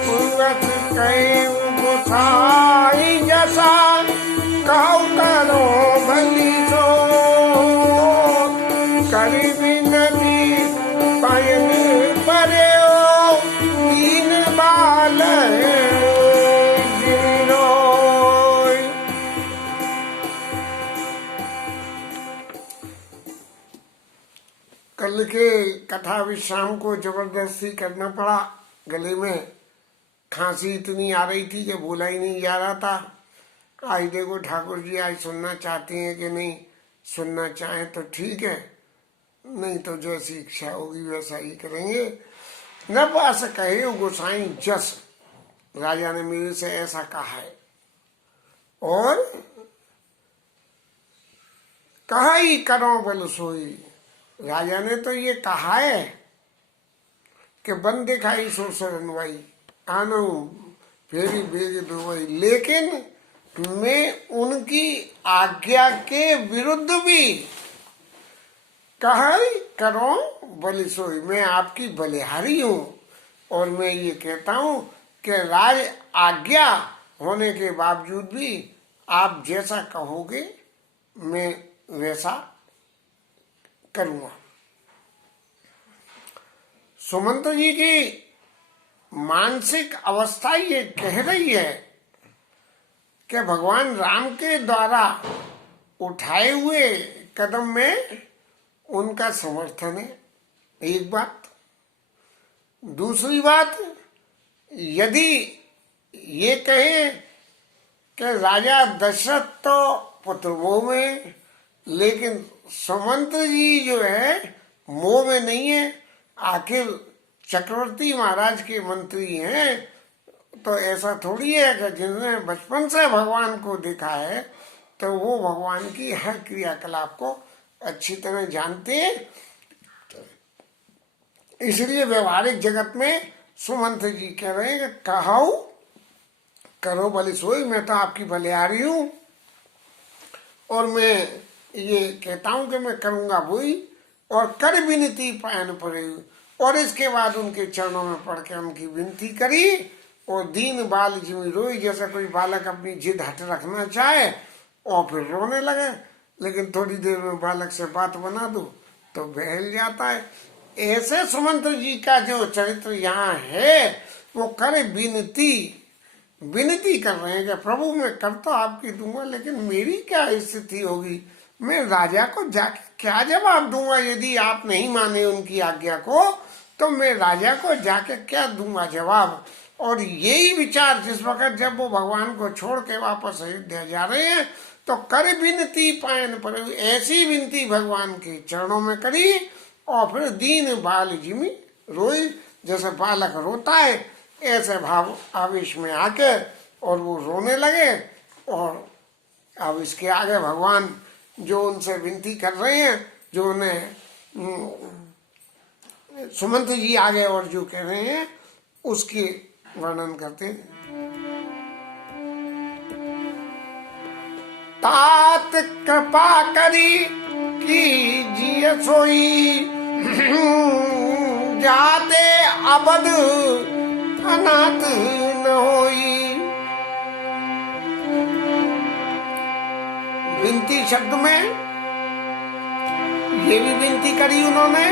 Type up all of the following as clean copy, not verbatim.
पूरत कैव गोसाई जसा कहु करो भली सो करी बिनती पयन पर्यो दीन बाल जिरोय। कल के कथा विश्राम को जबरदस्ती करना पड़ा। गले में खांसी इतनी आ रही थी कि बोला ही नहीं जा रहा था। आज देखो ठाकुर जी आज सुनना चाहती हैं कि नहीं, सुनना चाहें तो ठीक है, नहीं तो जैसी इच्छा होगी वैसा ही करेंगे। न पास कहे गोसाई जस, राजा ने मेरे से ऐसा कहा है और कहा ही करो बल सोई। राजा ने तो ये कहा है कि बन दिखाई सो सरनवाई आनो फेरी बेग दुबई, लेकिन मैं उनकी आज्ञा के विरुद्ध भी कहा करो बलि सोई। मैं आपकी बलिहारी हूं और मैं ये कहता हूं कि राज आज्ञा होने के बावजूद भी आप जैसा कहोगे मैं वैसा करूंगा। सुमंत जी की मानसिक अवस्था ये कह रही है कि भगवान राम के द्वारा उठाए हुए कदम में उनका समर्थन है, एक बात। दूसरी बात, यदि ये कहें कि राजा दशरथ तो पुत्र मोह में, लेकिन सुमंत जी जो है मोह में नहीं है, आखिर चक्रवर्ती महाराज के मंत्री हैं, तो ऐसा थोड़ी है कि जिन्होंने बचपन से भगवान को देखा है तो वो भगवान की हर क्रियाकलाप को अच्छी तरह जानते हैं। इसलिए व्यवहारिक जगत में सुमंत जी कह रहे हैं कि कहो करो भली सोई, मैं तो आपकी बलिहारी हूं और मैं ये कहता हूं कि मैं करूंगा वही, और कर विनती पायन पड़े। और इसके बाद उनके चरणों में पड़ के उनकी विनती करी और दीन बाल जिमी रोई, जैसा कोई बालक अपनी जिद हट रखना चाहे और फिर रोने लगे, लेकिन थोड़ी देर में बालक से बात बना दो तो बहल जाता है। ऐसे सुमंत जी का जो चरित्र यहाँ है वो कर विनती कर रहे हैं कि प्रभु मैं कर तो आपकी दूंगा, लेकिन मेरी क्या स्थिति होगी, मैं राजा को जाके क्या जवाब दूंगा। यदि आप नहीं माने उनकी आज्ञा को तो मैं राजा को जाके क्या दूंगा जवाब। और यही विचार जिस वक्त जब वो भगवान को छोड़ के वापस अयोध्या जा रहे हैं तो कर विनती पायन पर, ऐसी विनती भगवान के चरणों में करी और फिर दीन बाल जिमी रोई, जैसे बालक रोता है ऐसे भाव आवेश में आके और वो रोने लगे। और अब इसके आगे भगवान जो उनसे विनती कर रहे हैं, जो उन्हें सुमंत जी आगे और जो कह रहे हैं उसकी वर्णन करते हैं। तात कृपा करी कीजिए सोई, जाते अबद अनाथ न होई। विनती शब्द में ये भी विनती करी उन्होंने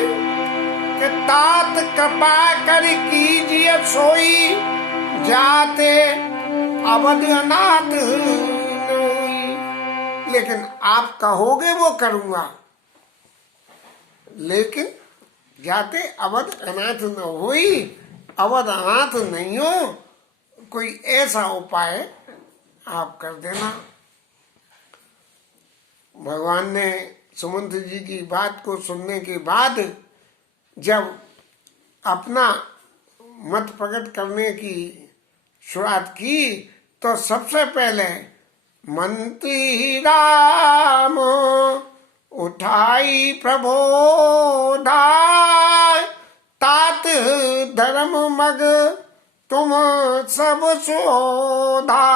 कि तात कृपा कर कीजिए सोई, जाते अवध अनाथ नहीं। लेकिन आप कहोगे वो करूंगा, लेकिन जाते अवध अनाथ न होई, अवध अनाथ नहीं हो, कोई ऐसा उपाय आप कर देना। भगवान ने सुमंत जी की बात को सुनने के बाद जब अपना मत प्रकट करने की शुरुआत की तो सबसे पहले मंत्री राम उठाई प्रबोधा, तात धर्म मग तुम सब शोधा।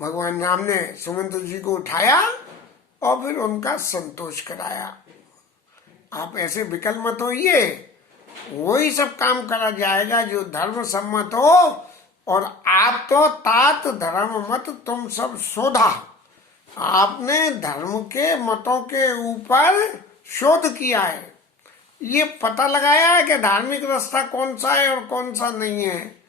भगवान राम ने सुमंत जी को उठाया और फिर उनका संतोष कराया। आप ऐसे विकल मत होइए वही सब काम करा जाएगा जो धर्म सम्मत हो। और आप तो तात धर्म मत तुम सब शोधा, आपने धर्म के मतों के ऊपर शोध किया है, ये पता लगाया है कि धार्मिक रास्ता कौन सा है और कौन सा नहीं है।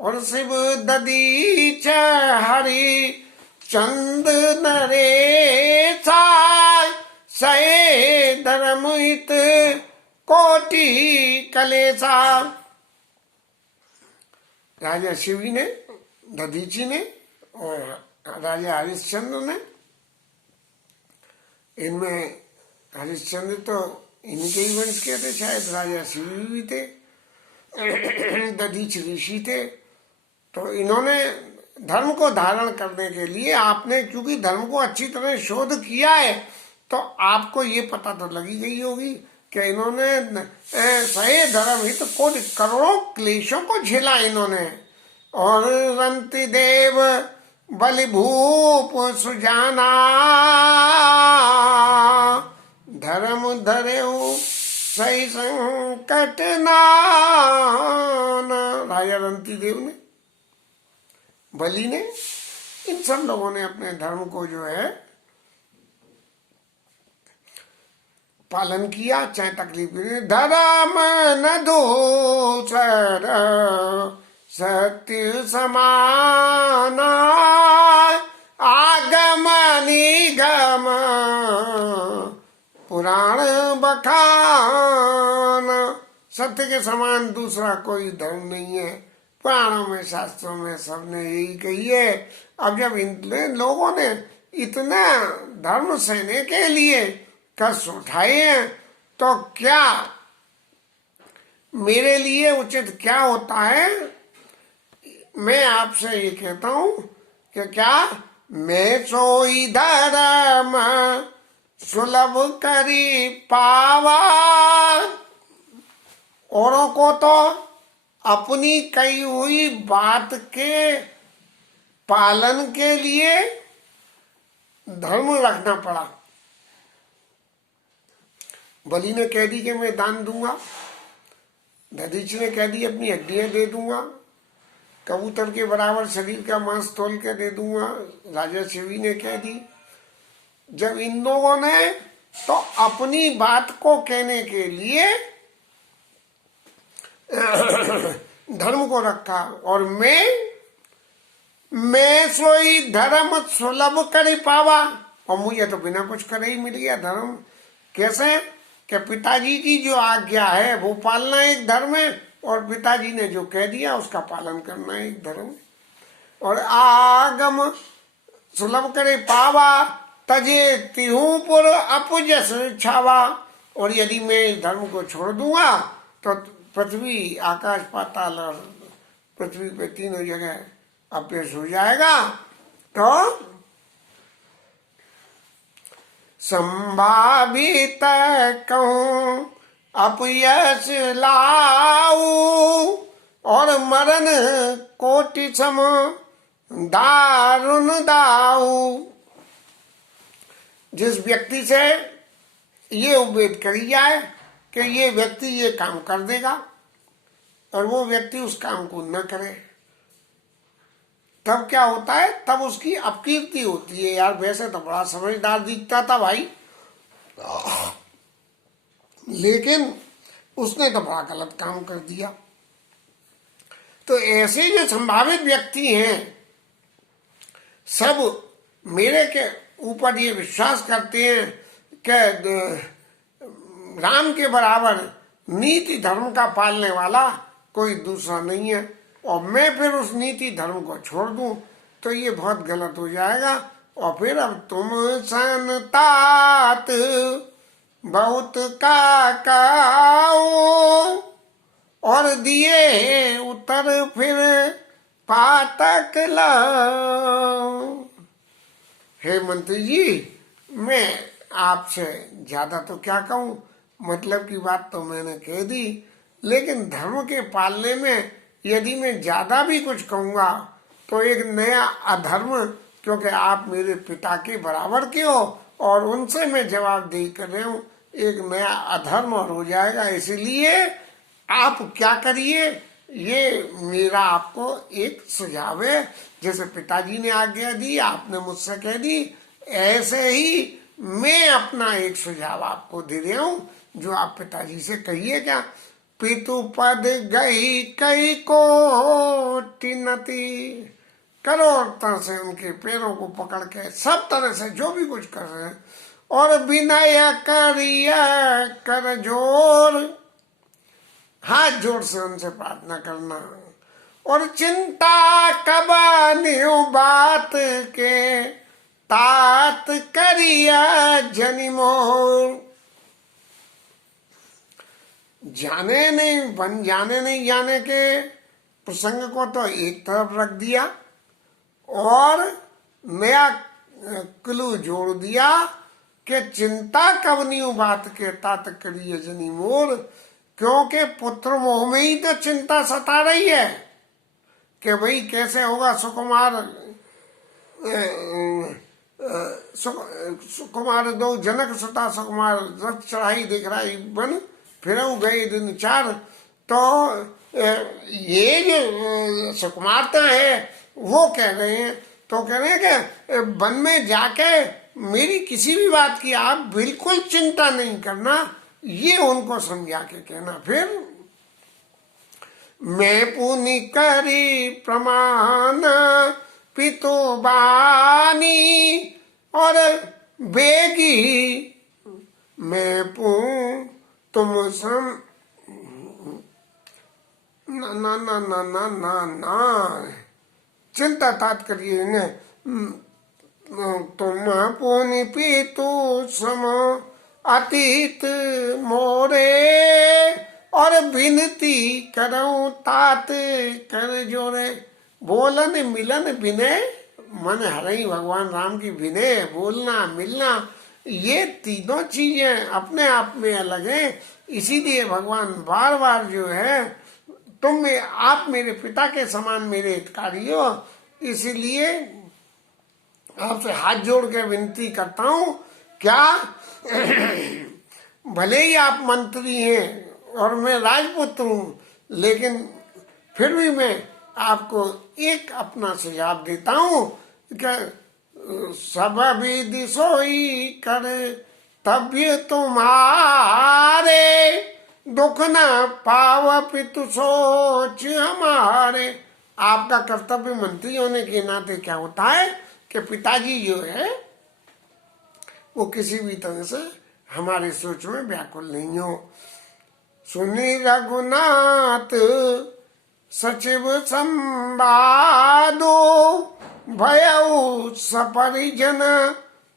और शिव ददीच हरि चंद नरेशा सहे धर्म हित कोटि कलेसा। राजा शिवी ने, दधीची ने और राजा हरिश्चंद्र ने, इनमें हरिश्चंद्र तो इनके ही वंश के थे, शायद राजा शिवी भी थे, दधीच ऋषि थे। तो इन्होंने धर्म को धारण करने के लिए, आपने क्योंकि धर्म को अच्छी तरह शोध किया है तो आपको ये पता तो लगी गई होगी कि इन्होंने सहे धर्म हित को करोड़ों क्लेशों को झेला इन्होंने। और रंति देव बलिभूप सुजाना धर्म धरेऊ सही संकट नान। राजा रंती देव ने, बलि ने, इन सब लोगों ने अपने धर्म को जो है पालन किया, चाहे तकलीफ नहीं। धर्म न दूसर सत्य समाना आगम निगम पुराण बखान। सत्य के समान दूसरा कोई धर्म नहीं है। पुराणों में, शास्त्रों में सबने यही कही है। अब जब इन लोगों ने इतना धर्म सहने के लिए कष्ट उठाए हैं तो क्या मेरे लिए उचित क्या होता है? मैं आपसे ये कहता हूं कि क्या मैं सोई धर्म सुलभ करी पावा। औरों को तो अपनी कही हुई बात के पालन के लिए धर्म रखना पड़ा। बलि ने कह दी कि मैं दान दूंगा, दधीच ने कह दी अपनी हड्डियां दे दूंगा, कबूतर के बराबर शरीर का मांस तोल के दे दूंगा, राजा शिवी ने कह दी। जब इन लोगों ने तो अपनी बात को कहने के लिए धर्म को रखा। और मैं सोई धर्म सुलभ कर पावा, और मुझे तो बिना कुछ करे ही मिल गया धर्म। कैसे? कि पिताजी की जो आज्ञा है वो पालना एक धर्म है, और पिताजी ने जो कह दिया उसका पालन करना एक धर्म है। और आगम सुलभ करे पावा तजे तिहुपुर अपजस छावा। और यदि मैं इस धर्म को छोड़ दूंगा तो पृथ्वी, आकाश पाताल और पृथ्वी पे तीनों जगह अपयश हो जाएगा। तो संभावित कहूं अपयश लाऊ और मरण कोटि सम दारुण दाऊ। जिस व्यक्ति से ये उम्मीद करी जाए कि ये व्यक्ति ये काम कर देगा और वो व्यक्ति उस काम को न करे, तब क्या होता है? तब उसकी अपकीर्ति होती है। यार वैसे तो बड़ा समझदार दिखता था भाई, लेकिन उसने तो बड़ा गलत काम कर दिया। तो ऐसे जो संभावित व्यक्ति हैं सब मेरे के ऊपर ये विश्वास करते हैं कि राम के बराबर नीति धर्म का पालने वाला कोई दूसरा नहीं है, और मैं फिर उस नीति धर्म को छोड़ दूं तो ये बहुत गलत हो जाएगा। और फिर अब तुम संतात बहुत काकाओ और दिए उत्तर फिर पातक लाओ। हे मंत्री जी, मैं आपसे ज्यादा तो क्या कहूँ, मतलब की बात तो मैंने कह दी, लेकिन धर्म के पालने में यदि मैं ज्यादा भी कुछ कहूँगा तो एक नया अधर्म, क्योंकि आप मेरे पिता के बराबर के हो और उनसे मैं जवाबदेही कर रहा हूँ, एक नया अधर्म और हो जाएगा। इसलिए आप क्या करिए, ये मेरा आपको एक सुझाव है। जैसे पिताजी ने आज्ञा दी, आपने मुझसे कह दी, ऐसे ही मैं अपना एक सुझाव आपको दे रहा हूँ, जो आप पिताजी से कहिए। क्या, पितु पद गई कई कोटि नति, करोड़ तरह से उनके पैरों को पकड़ के सब तरह से जो भी कुछ कर रहे हैं, और विनय करिया कर जोर, हाथ जोड़ से उनसे प्रार्थना करना, और चिंता कबान्यो बात के, तात करिया जनि मोर। जाने नहीं, बन जाने नहीं जाने के प्रसंग को तो एक तरफ रख दिया, और नया क्लू जोड़ दिया कि चिंता कवनियो बात के, तात करिए जनि मोर। क्योंकि पुत्र मोह में ही तो चिंता सता रही है कि भाई कैसे होगा सुकुमार, सुकुमार दो जनक सुता सुकुमार, रथ चढ़ाई दिख रहा बन फिर गए दिन चार। तो ये जो सुकुमारता है वो कह रहे हैं, तो कह रहे हैं कि वन में जाके मेरी किसी भी बात की आप बिल्कुल चिंता नहीं करना, ये उनको समझा के कहना। फिर मैं पुनि करी प्रमाण पितु बानी, और बेगी मैं पू तुम सम, ना ना ना ना ना ना ना, चिंता तात करिए ने, तुम पुनि पितु सम अतीत मोरे, और विनती करऊं तात कर जोरे। बोलन मिलन विनय, मन हरई भगवान राम की विनय, बोलना मिलना, ये तीनों चीजें अपने आप में अलग हैं। इसीलिए भगवान बार बार जो है, तुम आप मेरे पिता के समान मेरे हितकारी हो, इसीलिए आपसे हाथ जोड़ के विनती करता हूँ। क्या भले ही आप मंत्री हैं और मैं राजपुत्र हूँ, लेकिन फिर भी मैं आपको एक अपना सुझाव देता हूँ कि सब विधि सोई कर तब्य तुम्हारे, दुख न पाव पितु सोच हमारे। आपका कर्तव्य मंत्री होने के नाते क्या होता है कि पिताजी जो है वो किसी भी तरह से हमारे सोच में व्याकुल नहीं हो। सुनी रघुनाथ सचिव संवादो, भयउ सपरिजन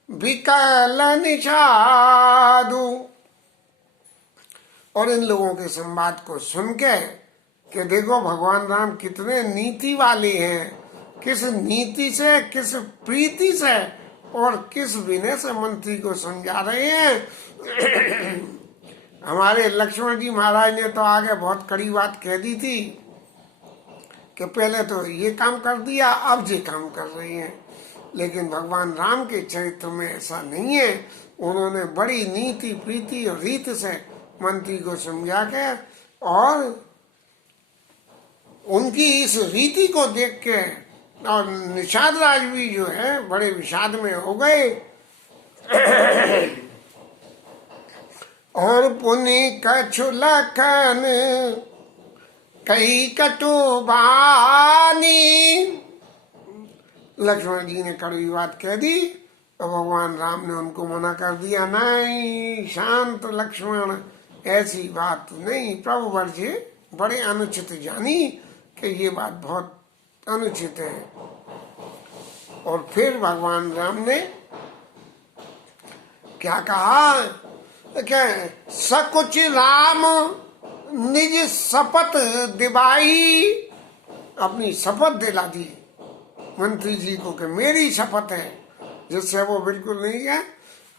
विकल निषादु। और इन लोगों के संवाद को सुन के कि देखो भगवान राम कितने नीति वाले हैं, किस नीति से, किस प्रीति से और किस विनय से मंत्री को समझा रहे हैं। हमारे लक्ष्मण जी महाराज ने तो आगे बहुत कड़ी बात कह दी थी कि पहले तो ये काम कर दिया, अब ये काम कर रही हैं। लेकिन भगवान राम के चरित्र में ऐसा नहीं है। उन्होंने बड़ी नीति प्रीति और रीत से मंत्री को समझा के, और उनकी इस रीति को देख के और निषाद राज भी जो है बड़े विषाद में हो गए। और पुनि कछु लखन कई कटु बानी। लक्ष्मण जी ने कड़वी बात कह दी तो भगवान राम ने उनको मना कर दिया, नहीं शांत लक्ष्मण, ऐसी बात नहीं। प्रभु वर्षे बड़े अनुचित जानी कि ये बात बहुत अनुचित है। और फिर भगवान राम ने क्या कहा कि सकुच राम निज शपथ दिवाई, अपनी शपथ दिला दी मंत्री जी को कि मेरी शपथ है, जिससे वो बिल्कुल नहीं है।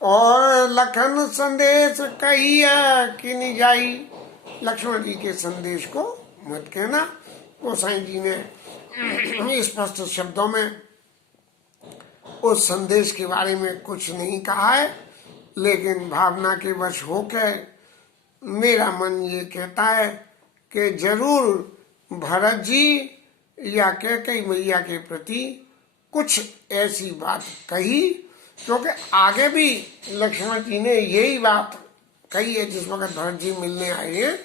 और लखन संदेश कहिया कि नहीं जाई, लक्ष्मण जी के संदेश को मत कहना। गोसाई जी ने स्पष्ट शब्दों में उस संदेश के बारे में कुछ नहीं कहा है, लेकिन भावना के वश होकर मेरा मन ये कहता है कि जरूर भरत जी या कैकेयी मैया के प्रति कुछ ऐसी बात कही, क्योंकि आगे भी लक्ष्मण जी ने यही बात कही है जिस वक्त भरत जी मिलने आए हैं,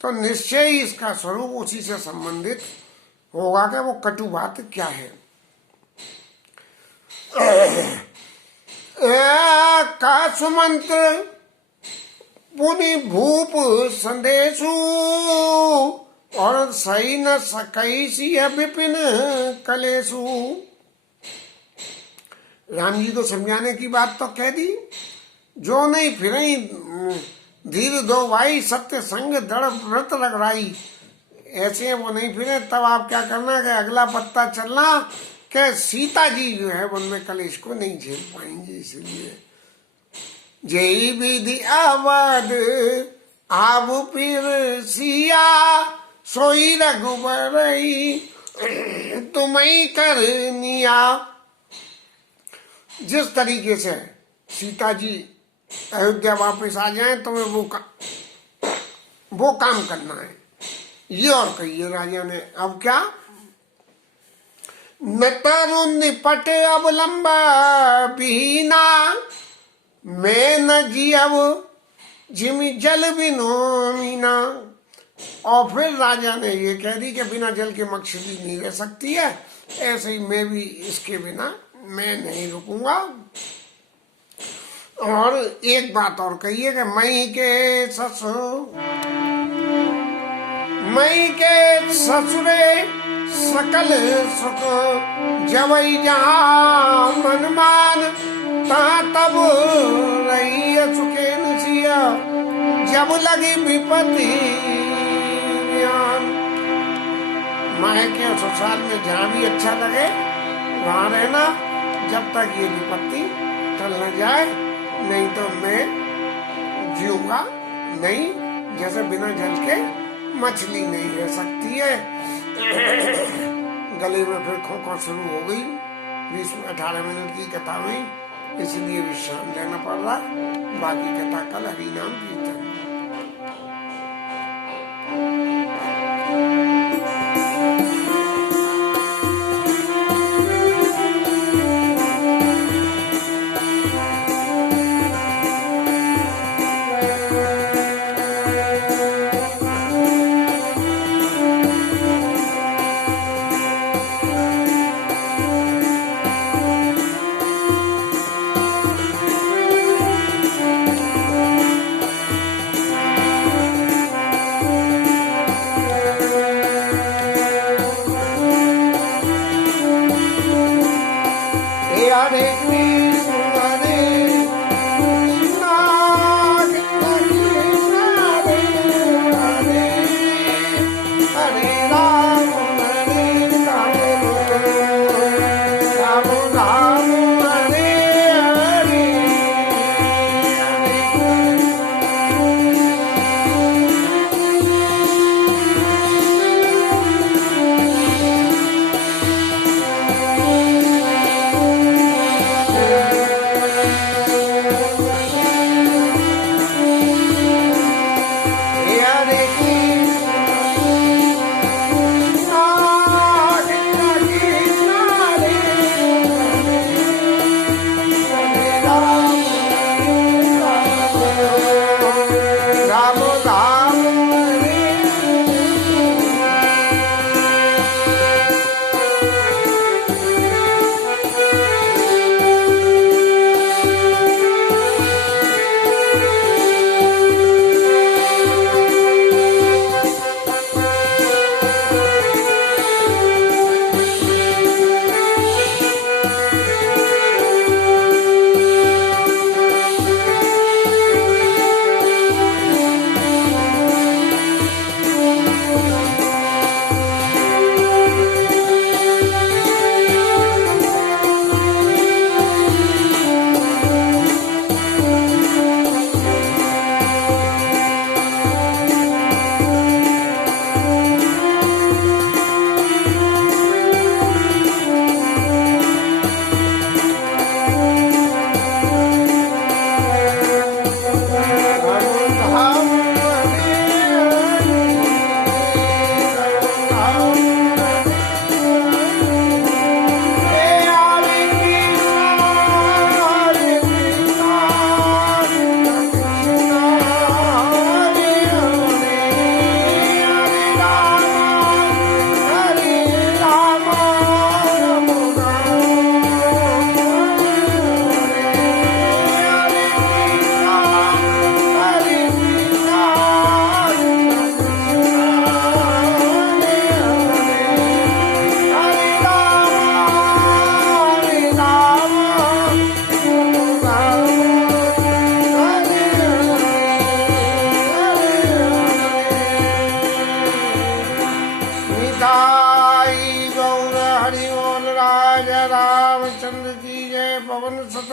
तो निश्चय ही इसका स्वरूप उसी से संबंधित होगा कि वो कटु बात क्या है। का सुमंत्र पुनि भूप संदेशु और सही न सकैसी विपिन कलेशु। राम जी को समझाने की बात तो कह दी, जो नहीं फिर धीर दो भाई सत्य संग दृढ़ व्रत रगड़ाई, ऐसे वो नहीं फिरे। तब आप क्या करना कि अगला पत्ता चलना कि सीता जी जो है उनमें कलेश को नहीं झेल पाएंगी। इसलिए जय विधि अवध आब फिर सिया सोई रघुबरई तुम्हें करनिया। जिस तरीके से सीता जी अयोध्या वापस आ जाए तुम्हें वो काम करना है, ये और कहिए राजा ने। अब क्या न तरु निपट अब लंबा पीना मैं न जियब जिमि जल बिनो मीना। और फिर राजा ने ये कह दी कि बिना जल के मछली नहीं रह सकती है, ऐसे ही मैं भी इसके बिना मैं नहीं रुकूंगा। और एक बात और कहिए कि मई के ससुरे सकल सुख जवई जहाँ मनमान ता तब रही सुखे नसिया जब लगी विपत्ति ज्ञान। माए के ससुराल में जहाँ भी अच्छा लगे वहाँ रहना जब तक ये विपत्ति टल न जाए, नहीं तो मैं जीऊंगा नहीं। जैसे बिना जल के मछली नहीं रह सकती है। गले में फिर खोखा शुरू हो गई। 20-18 मिनट की कथा हुई, इसलिए विश्राम लेना पड़ रहा। बाकी कथा कल हरि नाम कीर्तन।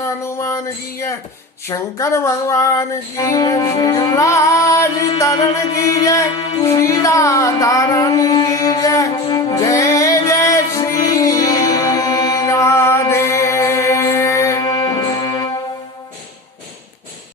हनुमान की जय, शंकर भगवान की जय, श्री राज तरण की जय, श्री राधा रानी की